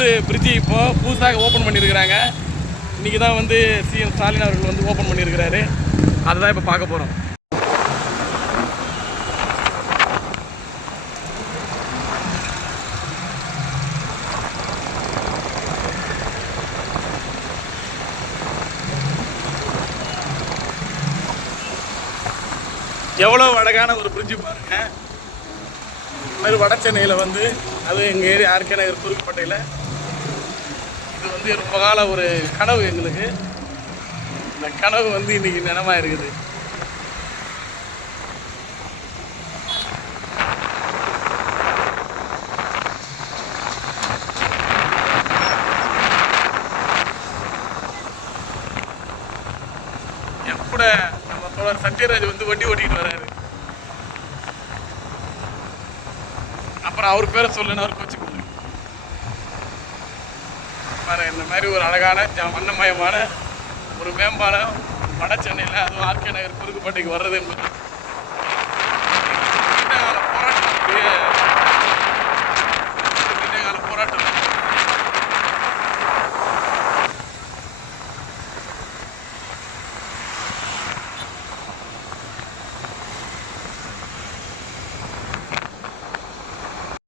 ஒரு பிரிட்ஜி இப்போது புதுசாக ஓப்பன் பண்ணியிருக்கிறாங்க. இன்றைக்கி தான் வந்து சிஎம் ஸ்டாலின் அவர்கள் வந்து ஓப்பன் பண்ணியிருக்கிறாரு. அதை தான் இப்போ பார்க்க போகிறோம். எவ்வளோ அழகான ஒரு பிரிட்ஜு பாருங்க. இது மாதிரி வட சென்னையில் வந்து அது எங்கள் ஏரியா ஆர்கே நகர் குறுக்குப்பட்டையில் இது வந்து ரொம்ப கால ஒரு கனவு எங்களுக்கு. இந்த கனவு வந்து இன்னைக்கு நினைமா இருக்குது. கூட நம்ம தோழர் சத்யராஜ் வந்து வண்டி ஓட்டிகிட்டு வர்றாரு. அப்புறம் அவர் பேரை சொல்லணும்னு அவர் கோச்சுக்குவாரு. பாருங்க, இந்த மாதிரி ஒரு அழகான வண்ணமயமான ஒரு மேம்பாலம் வட சென்னையில், அதுவும் ஆர்கே நகர் குறுக்குப்பட்டைக்கு வர்றது என்பது